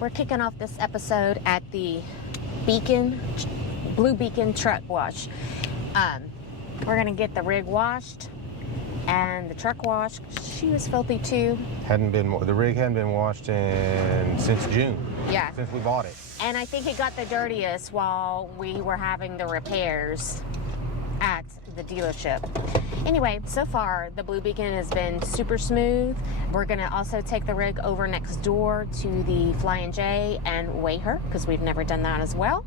We're kicking off this episode at the Blue Beacon truck wash. We're gonna get the rig washed and the truck washed. She was filthy too. The rig hadn't been washed since June. Yeah. Since we bought it. And I think it got the dirtiest while we were having the repairs at the dealership. Anyway, so far the Blue Beacon has been super smooth. We're gonna also take the rig over next door to the Flying J and weigh her, because we've never done that as well.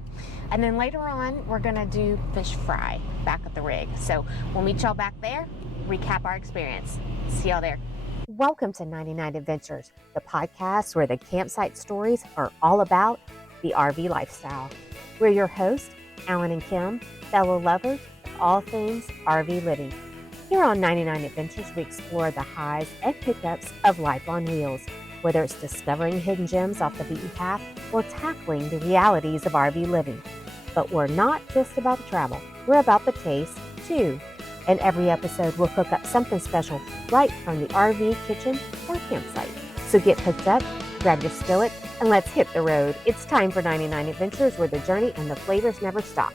And then later on, we're gonna do fish fry back at the rig. So we'll meet y'all back there, recap our experience. See y'all there. Welcome to 99 Adventures, the podcast where the campsite stories are all about the RV lifestyle. We're your hosts, Alan and Kim, fellow lovers of all things RV living. Here on 99 Adventures, we explore the highs and pickups of life on wheels, whether it's discovering hidden gems off the beaten path or tackling the realities of RV living. But we're not just about the travel, we're about the taste, too. In every episode, we'll cook up something special right from the RV kitchen or campsite. So get hooked up, grab your skillet, and let's hit the road. It's time for 99 Adventures, where the journey and the flavors never stop.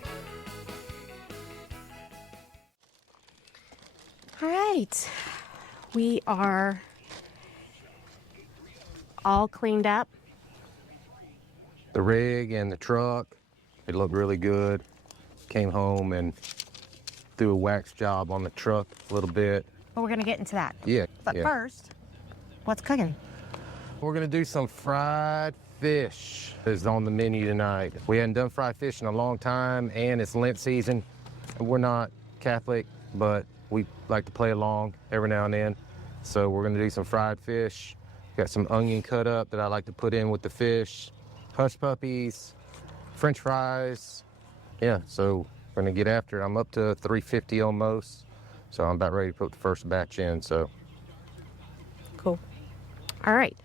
All right, we are all cleaned up. The rig and the truck, it looked really good. Came home and threw a wax job on the truck a little bit. But we're gonna get into that. Yeah. But first, what's cooking? We're gonna do some fried fish. Is on the menu tonight. We hadn't done fried fish in a long time, and it's Lent season. We're not Catholic, but we like to play along every now and then. So we're gonna do some fried fish. Got some onion cut up that I like to put in with the fish. Hush puppies, French fries. Yeah, so we're gonna get after it. I'm up to 350 almost. So I'm about ready to put the first batch in, so. Cool. All right.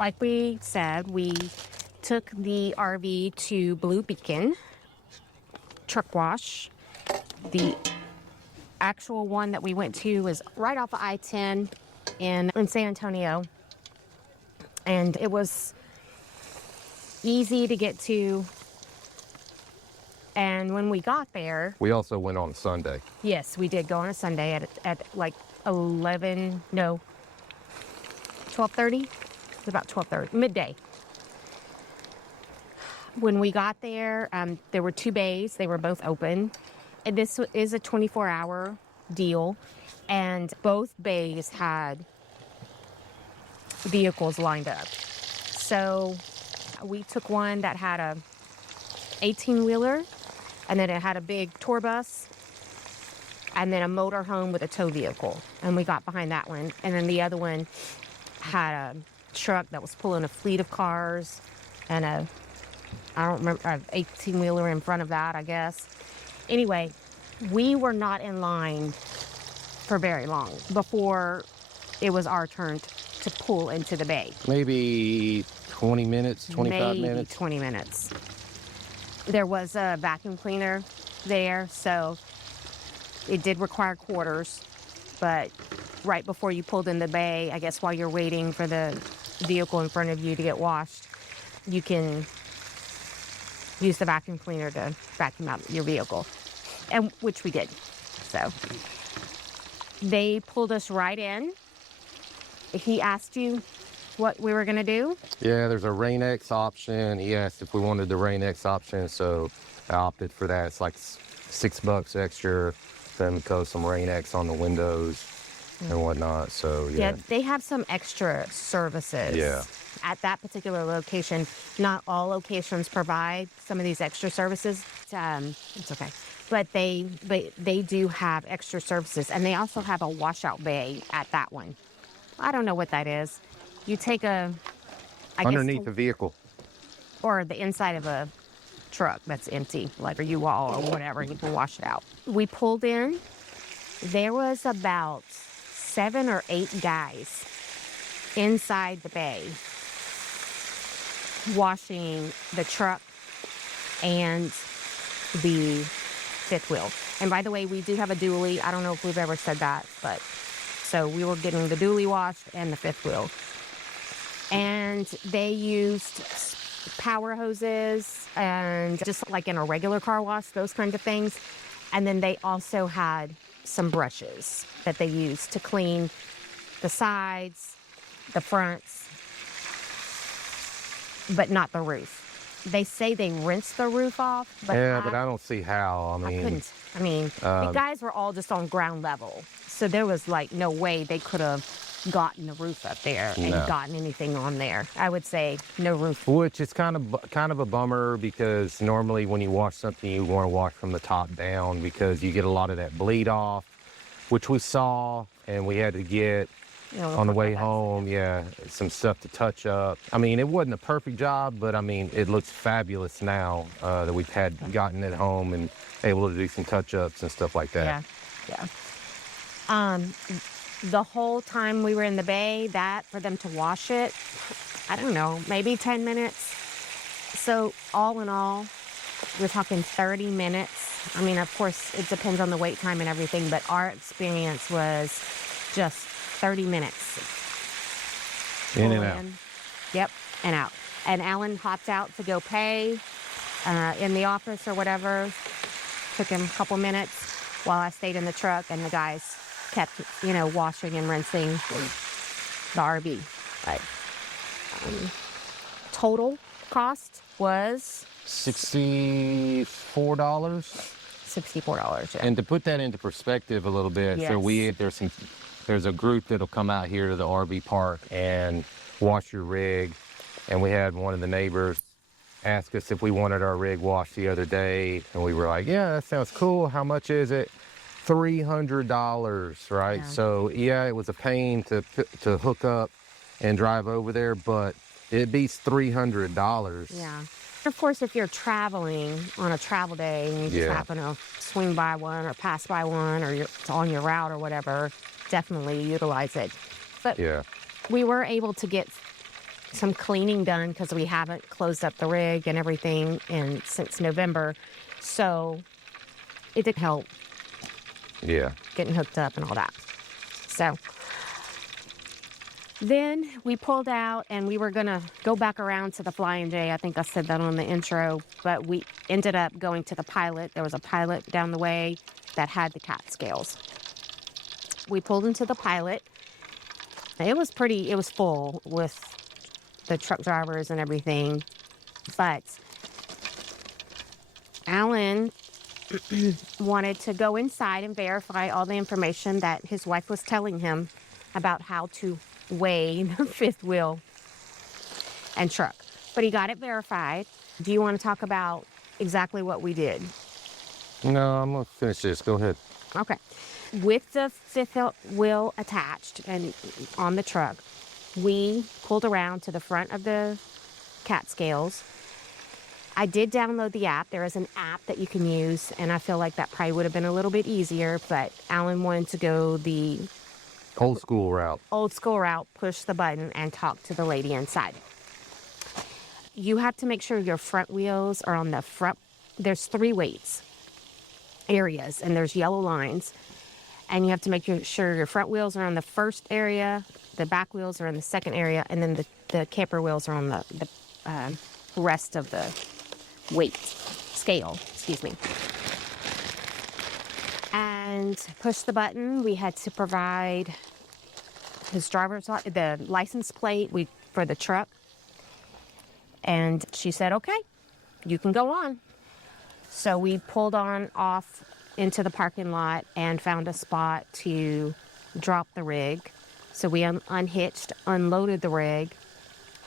Like we said, we took the RV to Blue Beacon truck wash. The actual one that we went to was right off of I-10 in San Antonio. And it was easy to get to. And when we got there... We also went on a Sunday. Yes, we did go on a Sunday at like 12:30. It was about 12:30, midday. When we got there, there were two bays. They were both open. And this is a 24-hour deal. And both bays had vehicles lined up. So we took one that had a 18-wheeler, and then it had a big tour bus, and then a motor home with a tow vehicle. And we got behind that one. And then the other one had a truck that was pulling a fleet of cars, and I don't remember, an 18-wheeler in front of that, I guess. Anyway, we were not in line for very long before it was our turn to pull into the bay. Maybe 20 minutes, 25 minutes. Maybe 20 minutes. There was a vacuum cleaner there, so it did require quarters. But right before you pulled in the bay, I guess while you're waiting for the vehicle in front of you to get washed, you can use the vacuum cleaner to vacuum out your vehicle, and which we did. So they pulled us right in. He asked you what we were gonna do? Yeah, there's a Rain-X option. He asked if we wanted the Rain-X option, so I opted for that. It's like $6 extra. Then goes some Rain-X on the windows and whatnot. So yeah, they have some extra services. Yeah. At that particular location, not all locations provide some of these extra services. It's okay, but they do have extra services, and they also have a washout bay at that one. I don't know what that is. You take underneath the vehicle, or the inside of a truck that's empty, like a U-Haul or whatever, you can wash it out. We pulled in. There was about 7 or 8 guys inside the bay washing the truck and the fifth wheel. And by the way, we do have a dually. I don't know if we've ever said that, but so we were getting the dually washed and the fifth wheel. And they used power hoses and just like in a regular car wash, those kinds of things. And then they also had some brushes that they used to clean the sides, the fronts, but not the roof. They say they rinsed the roof off, but but I don't see how. I mean, couldn't. I mean, the guys were all just on ground level, so there was like no way they could have gotten the roof up there and gotten anything on there. I would say no roof. Which is kind of a bummer, because normally when you wash something, you want to wash from the top down, because you get a lot of that bleed off, which we saw, and we had to get on the way home, some stuff to touch up. I mean, it wasn't a perfect job, but I mean, it looks fabulous now that we've gotten it home and able to do some touch-ups and stuff like that. Yeah. The whole time we were in the bay, that for them to wash it, I don't know, maybe 10 minutes. So all in all, we're talking 30 minutes. I mean, of course, it depends on the wait time and everything, but our experience was just 30 minutes. In and out. Yep, and out. And Alan hopped out to go pay in the office or whatever. Took him a couple minutes while I stayed in the truck, and the guys kept, washing and rinsing the RV. Right. Total cost was $64. $64, yeah. And to put that into perspective a little bit, so there's a group that'll come out here to the RV park and wash your rig, and we had one of the neighbors ask us if we wanted our rig washed the other day, and we were like, yeah, that sounds cool. How much is it? $300, right? Yeah. So it was a pain to hook up and drive over there, but it beats $300. Yeah. Of course, if you're traveling on a travel day and you just happen to swing by one or pass by one, or it's on your route or whatever, definitely utilize it. But we were able to get some cleaning done because we haven't closed up the rig and everything since November. So it did help. Yeah. Getting hooked up and all that. So then we pulled out and we were going to go back around to the Flying J. I think I said that on the intro, but we ended up going to the Pilot. There was a Pilot down the way that had the cat scales. We pulled into the Pilot. It was full with the truck drivers and everything, but Alan wanted to go inside and verify all the information that his wife was telling him about how to weigh the fifth wheel and truck. But he got it verified. Do you want to talk about exactly what we did? No, I'm going to finish this. Go ahead. Okay. With the fifth wheel attached and on the truck, we pulled around to the front of the cat scales. I did download the app. There is an app that you can use, and I feel like that probably would have been a little bit easier, but Alan wanted to go the old school route, push the button and talk to the lady inside. You have to make sure your front wheels are on the front. There's 3 weights areas, and there's yellow lines, and you have to make sure your front wheels are on the first area, the back wheels are in the second area, and then the camper wheels are on the rest of the scale. And push the button. We had to provide his the license plate for the truck. And she said, okay, you can go on. So we pulled off into the parking lot and found a spot to drop the rig. So we unhitched, unloaded the rig,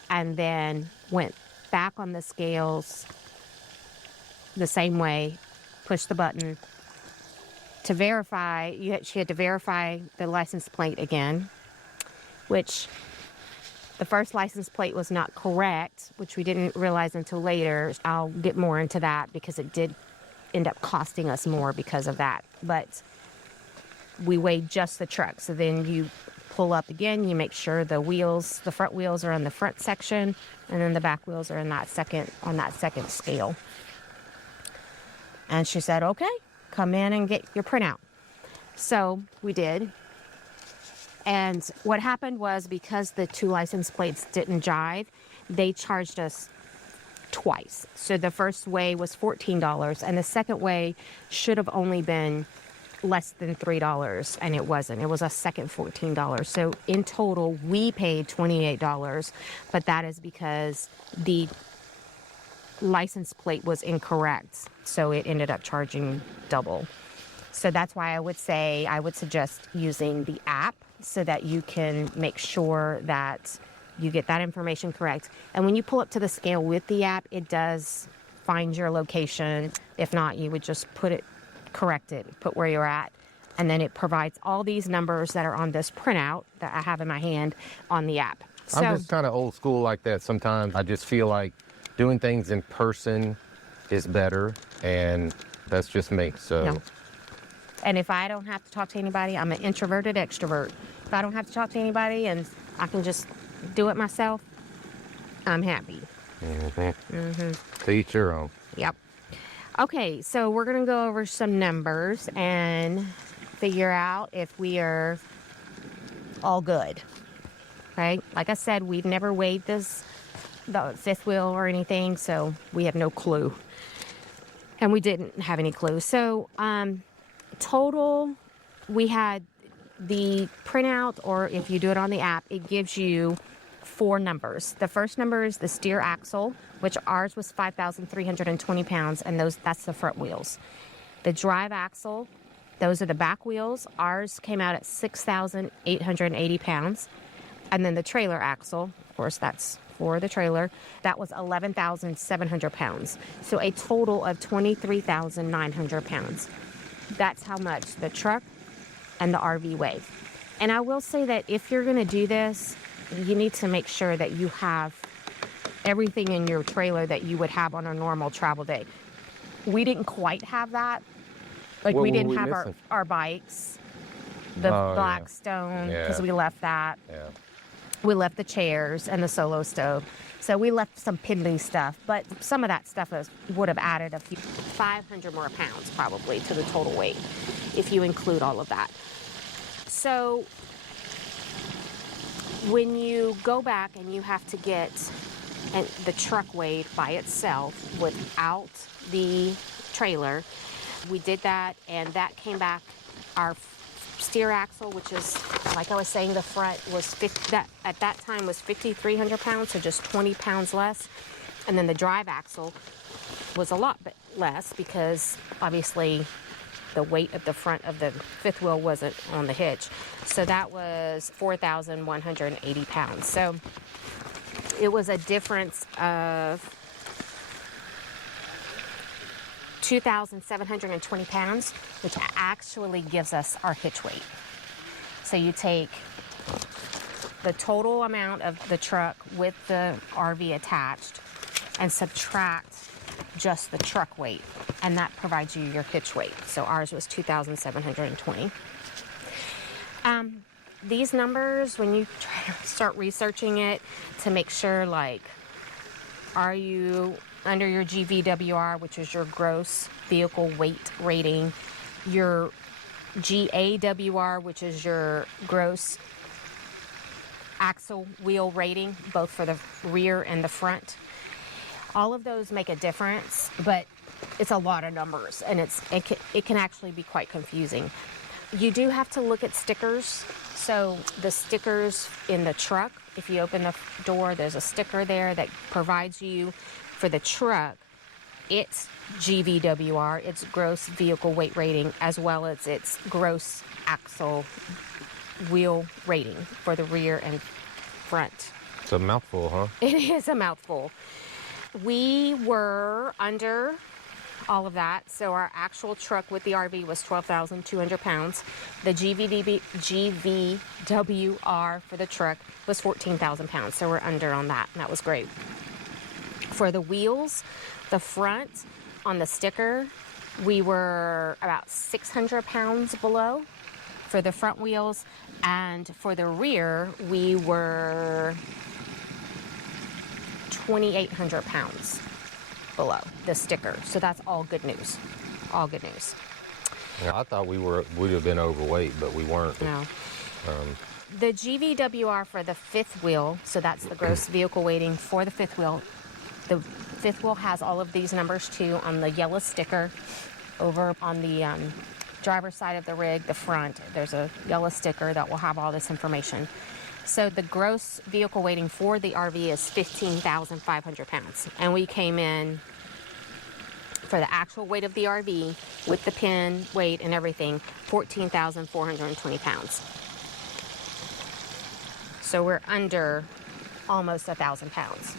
and then went back on the scales the same way, pushed the button to verify. She had to verify the license plate again, which the first license plate was not correct, which we didn't realize until later. I'll get more into that because it did end up costing us more because of that. But we weighed just the truck. So then you pull up again, you make sure the front wheels are in the front section, and then the back wheels are on that second scale. And she said, okay, come in and get your printout. So we did. And what happened was, because the two license plates didn't jive, they charged us twice. So the first way was $14, and the second way should have only been less than $3, and it wasn't. It was a second $14. So in total, we paid $28, but that is because the license plate was incorrect. So it ended up charging double. So that's why I would suggest using the app so that you can make sure that you get that information correct. And when you pull up to the scale with the app, it does find your location. If not, you would just correct it, put where you're at. And then it provides all these numbers that are on this printout that I have in my hand on the app. So, I'm just kind of old school like that sometimes. I just feel like doing things in person is better, and that's just me. So. No. And if I don't have to talk to anybody, I'm an introverted extrovert. If I don't have to talk to anybody and I can just do it myself, I'm happy. To each your own. Yep. Okay, so we're going to go over some numbers and figure out if we are all good. Right? Like I said, we've never weighed the fifth wheel or anything, so we have no clue. And we didn't have any clue. So, total, we had the printout, or if you do it on the app, it gives you 4 numbers. The first number is the steer axle, which ours was 5,320 pounds, and that's the front wheels. The drive axle, those are the back wheels. Ours came out at 6,880 pounds. And then the trailer axle, of course, that's for the trailer, that was 11,700 pounds. So a total of 23,900 pounds. That's how much the truck and the RV weigh. And I will say that if you're going to do this, you need to make sure that you have everything in your trailer that you would have on a normal travel day. We didn't quite have that. Like, we didn't have our bikes, the Blackstone, because we left that. Yeah. We left the chairs and the solo stove. So we left some piddly stuff, but some of that stuff would have added 500 more pounds probably to the total weight if you include all of that. So when you go back and you have to get the truck weighed by itself without the trailer, we did that, and that came back. Our steer axle, which is, like I was saying, the front was at that time was 5,300 pounds, so just 20 pounds less. And then the drive axle was a lot less because obviously the weight of the front of the fifth wheel wasn't on the hitch. So that was 4,180 pounds. So it was a difference of 2,720 pounds, which actually gives us our hitch weight. So you take the total amount of the truck with the RV attached and subtract just the truck weight, and that provides you your hitch weight. So ours was 2,720. These numbers, when you try to start researching it to make sure, like, are you under your GVWR, which is your gross vehicle weight rating, your GAWR, which is your gross axle wheel rating, both for the rear and the front. All of those make a difference, but it's a lot of numbers, and it can actually be quite confusing. You do have to look at stickers. So the stickers in the truck, if you open the door, there's a sticker there that provides you, for the truck, its GVWR, its gross vehicle weight rating, as well as its gross axle wheel rating for the rear and front. It's a mouthful, huh? It is a mouthful. We were under all of that. So our actual truck with the RV was 12,200 pounds. The GVWR for the truck was 14,000 pounds. So we're under on that, and that was great. For the wheels, the front on the sticker, we were about 600 pounds below for the front wheels, and for the rear, we were 2,800 pounds below the sticker. So that's all good news. All good news. Yeah, I thought we'd have been overweight, but we weren't. No. the GVWR for the fifth wheel, so that's the gross vehicle weighting for the fifth wheel. The fifth wheel has all of these numbers too on the yellow sticker. Over on the driver's side of the rig, the front, there's a yellow sticker that will have all this information. So the gross vehicle weighting for the RV is 15,500 pounds. And we came in for the actual weight of the RV with the pin, weight, and everything, 14,420 pounds. So we're under almost 1,000 pounds.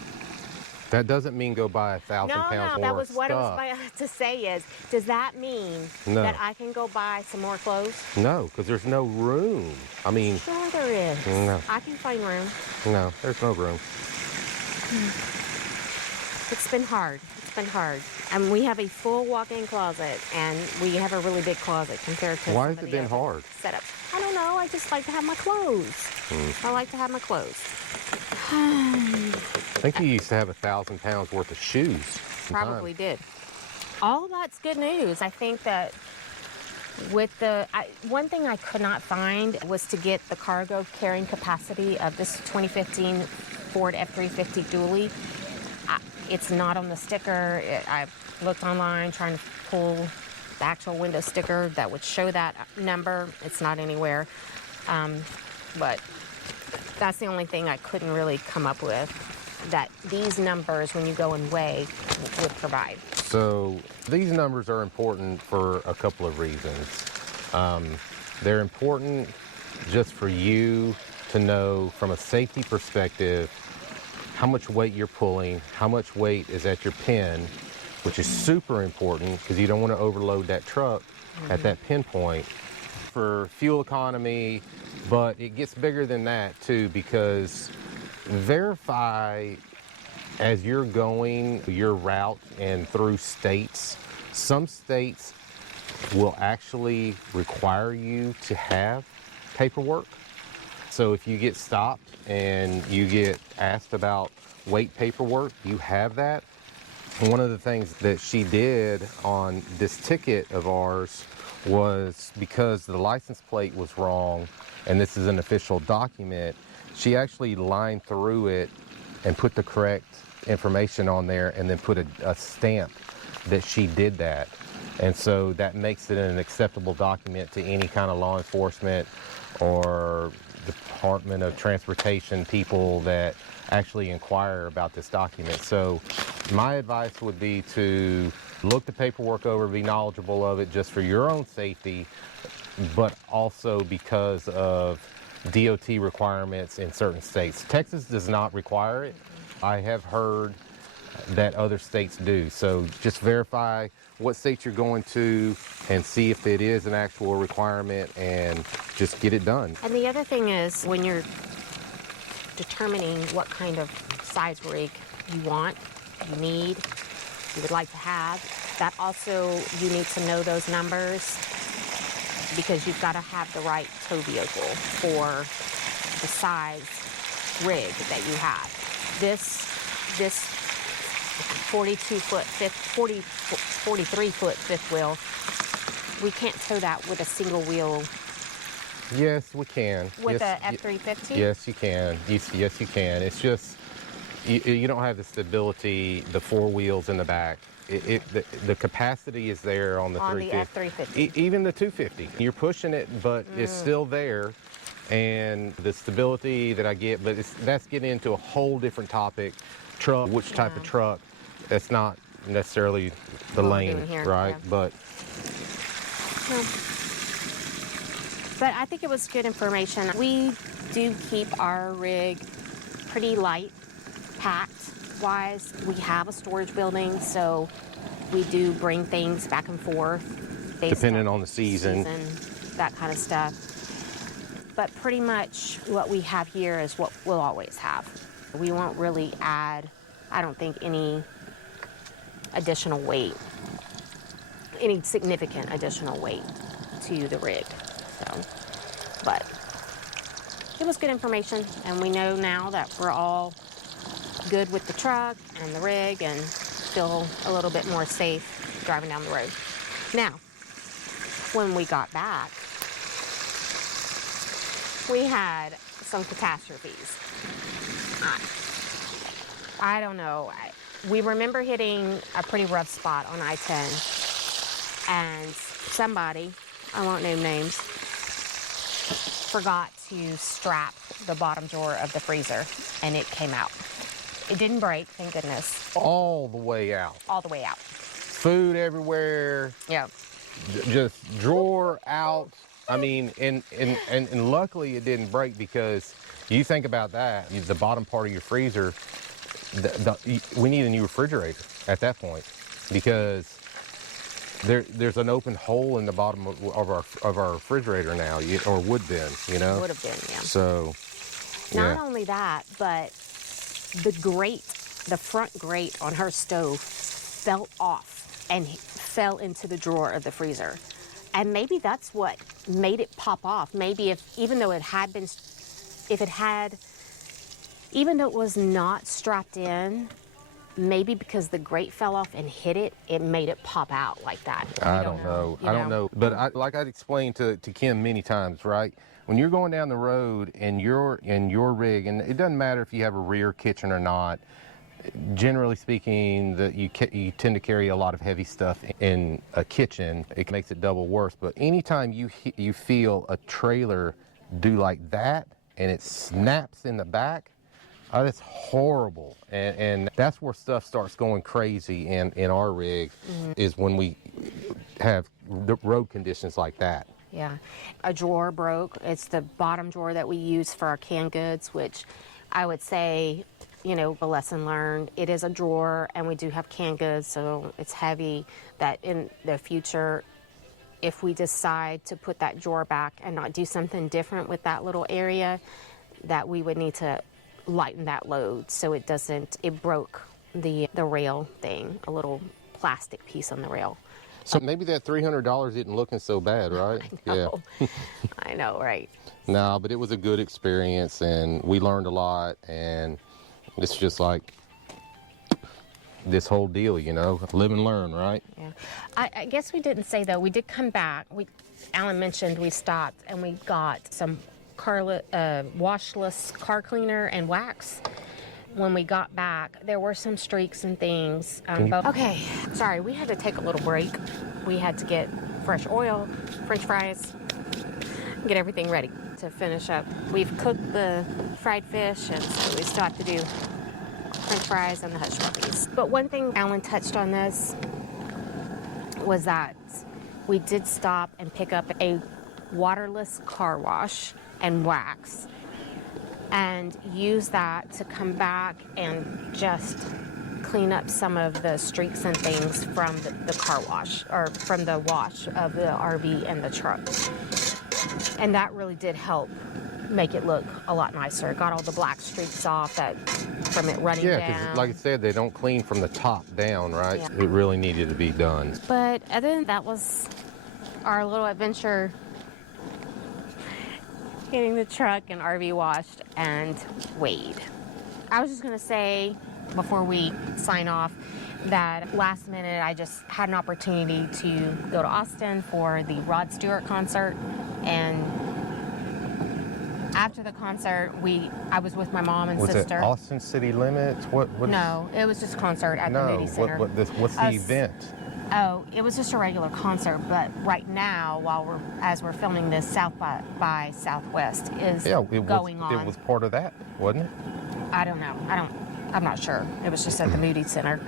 That doesn't mean go buy 1,000 pounds more of stuff. No, that was what I was about to say is, does that mean that I can go buy some more clothes? No, because there's no room. I mean... Sure there is. No. I can find room. No, there's no room. It's been hard. It's been hard. And we have a full walk-in closet, and we have a really big closet compared to Why has it been hard? Setup. I don't know. I just like to have my clothes. I like to have my clothes. I think you used to have 1,000 pounds worth of shoes. Probably did. All of that's good news. I think that with the one thing I could not find was to get the cargo carrying capacity of this 2015 Ford F-350 dually. It's not on the sticker. I looked online trying to pull the actual window sticker that would show that number. It's not anywhere. But that's the only thing I couldn't really come up with that these numbers, when you go and weigh, would provide. So these numbers are important for a couple of reasons. They're important just for you to know from a safety perspective how much weight you're pulling, how much weight is at your pin, which is super important because you don't want to overload that truck at that pinpoint. For fuel economy, but it gets bigger than that too, because verify as you're going your route and through states. Some states will actually require you to have paperwork. So if you get stopped and you get asked about weight paperwork, you have that. And one of the things that she did on this ticket of ours was, because the license plate was wrong, and this is an official document, she actually lined through it and put the correct information on there and then put a stamp that she did that. And so that makes it an acceptable document to any kind of law enforcement or Department of Transportation people that actually inquire about this document. So my advice would be to look the paperwork over, be knowledgeable of it just for your own safety, but also because of DOT requirements in certain states. Texas does not require it. I have heard that other states do. So just verify what state you're going to and see if it is an actual requirement and just get it done. And the other thing is, when you're determining what kind of size rig you want, you need, you would like to have, that also you need to know those numbers, because you've got to have the right tow vehicle for the size rig that you have. This 43-foot fifth wheel, we can't tow that with a single wheel. Yes, we can. With yes, a F-350? Yes, you can. Yes, you can. It's just, you don't have the stability, the four wheels in the back. The capacity is there on the 350. F-350. Even the 250. You're pushing it, but it's still there. And the stability that I get, but that's getting into a whole different topic. Truck, which type of truck, that's not necessarily the lane, right? Yeah. But I think it was good information. We do keep our rig pretty light, packed wise. We have a storage building, so we do bring things back and forth depending on the season, that kind of stuff. But pretty much what we have here is what we'll always have. We won't really add, I don't think, any additional weight, any significant additional weight to the rig. So, but it was good information, and we know now that we're all good with the truck and the rig and feel a little bit more safe driving down the road. Now, when we got back, we had some catastrophes. I don't know. We remember hitting a pretty rough spot on I-10, and somebody, I won't name names, forgot to strap the bottom drawer of the freezer, and it came out. It didn't break, thank goodness. All the way out. All the way out. Food everywhere. Yeah. Just drawer out. I mean, and luckily it didn't break, because you think about that, the bottom part of your freezer, we need a new refrigerator at that point, because there's an open hole in the bottom of our refrigerator now, or would have been, you know? Would have been, yeah. So, Not only that, but the grate, the front grate on her stove fell off and fell into the drawer of the freezer. And maybe that's what made it pop off. Maybe even though it was not strapped in, maybe because the grate fell off and hit it, it made it pop out like that. I don't know. I don't know. But like I'd explained to Kim many times, right? When you're going down the road and you're in your rig, and it doesn't matter if you have a rear kitchen or not, generally speaking, you tend to carry a lot of heavy stuff in a kitchen. It makes it double worse. But anytime you feel a trailer do like that and it snaps in the back, oh, that's horrible. And that's where stuff starts going crazy in our rig, is when we have the road conditions like that. Yeah. A drawer broke. It's the bottom drawer that we use for our canned goods, which I would say, you know, a lesson learned. It is a drawer, and we do have canned goods, so it's heavy, that in the future, if we decide to put that drawer back and not do something different with that little area, that we would need to lighten that load so it broke the rail thing, a little plastic piece on the rail. So maybe that $300 isn't looking so bad, right? I know. Yeah. I know, right? No, but it was a good experience, and we learned a lot, and it's just like this whole deal, you know, live and learn, right? Yeah. I guess we didn't say, though, we did come back. Alan mentioned we stopped and we got some washless car cleaner and wax. When we got back, there were some streaks and things. Okay, sorry, we had to take a little break. We had to get fresh oil, French fries, get everything ready to finish up. We've cooked the fried fish, and so we still have to do French fries and the hush puppies. But one thing Alan touched on this was that we did stop and pick up a waterless car wash and wax, and use that to come back and just clean up some of the streaks and things from the car wash, or from the wash of the RV and the truck. And that really did help make it look a lot nicer. It got all the black streaks off from it running down. Yeah, because like I said, they don't clean from the top down, right? Yeah. It really needed to be done. But other than that was our little adventure, getting the truck and RV washed and weighed. I was just going to say, before we sign off, that last minute I just had an opportunity to go to Austin for the Rod Stewart concert, and after the concert, I was with my mom and sister. Was it Austin City Limits? What? No, it was just a concert at the Moody Center. What's the event? Oh, it was just a regular concert, but right now, as we're filming this, South by Southwest is going on. It was part of that, wasn't it? I don't know. I'm not sure. It was just at the Moody Center.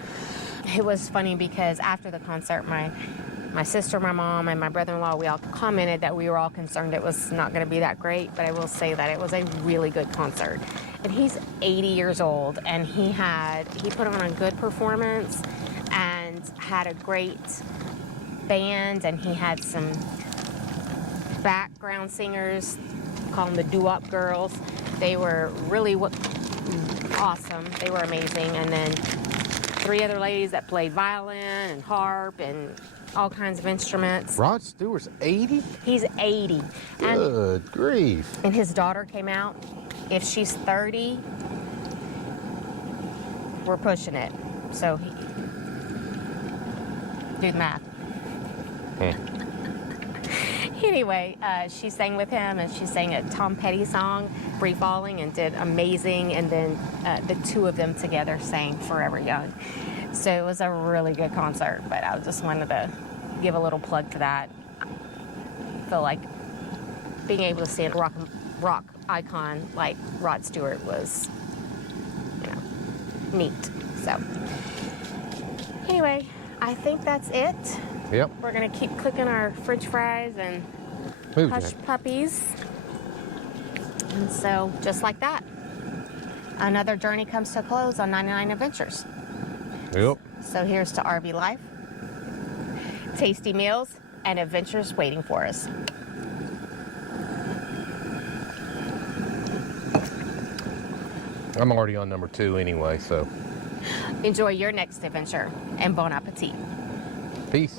It was funny because after the concert, my sister, my mom, and my brother-in-law, we all commented that we were all concerned it was not going to be that great, but I will say that it was a really good concert. And he's 80 years old, and he put on a good performance and had a great band, and he had some background singers, call them the doo-wop girls. They were really awesome. They were amazing. And then 3 other ladies that played violin and harp and all kinds of instruments. Rod Stewart's 80? He's 80. Good grief. And his daughter came out. If she's 30, we're pushing it. So do the math. Anyway, she sang with him, and she sang a Tom Petty song, Free Falling, and did amazing. And then the two of them together sang Forever Young. So it was a really good concert, but I just wanted to give a little plug to that. I feel like being able to see a rock icon like Rod Stewart was, you know, neat. So anyway, I think that's it. Yep. We're gonna keep cooking our French fries and Move, hush Jack. puppies. And so just like that, another journey comes to a close on 99 Adventures. Yep. So here's to RV life, tasty meals, and adventures waiting for us. I'm already on number 2 anyway, so Enjoy your next adventure, and bon appetit. peace.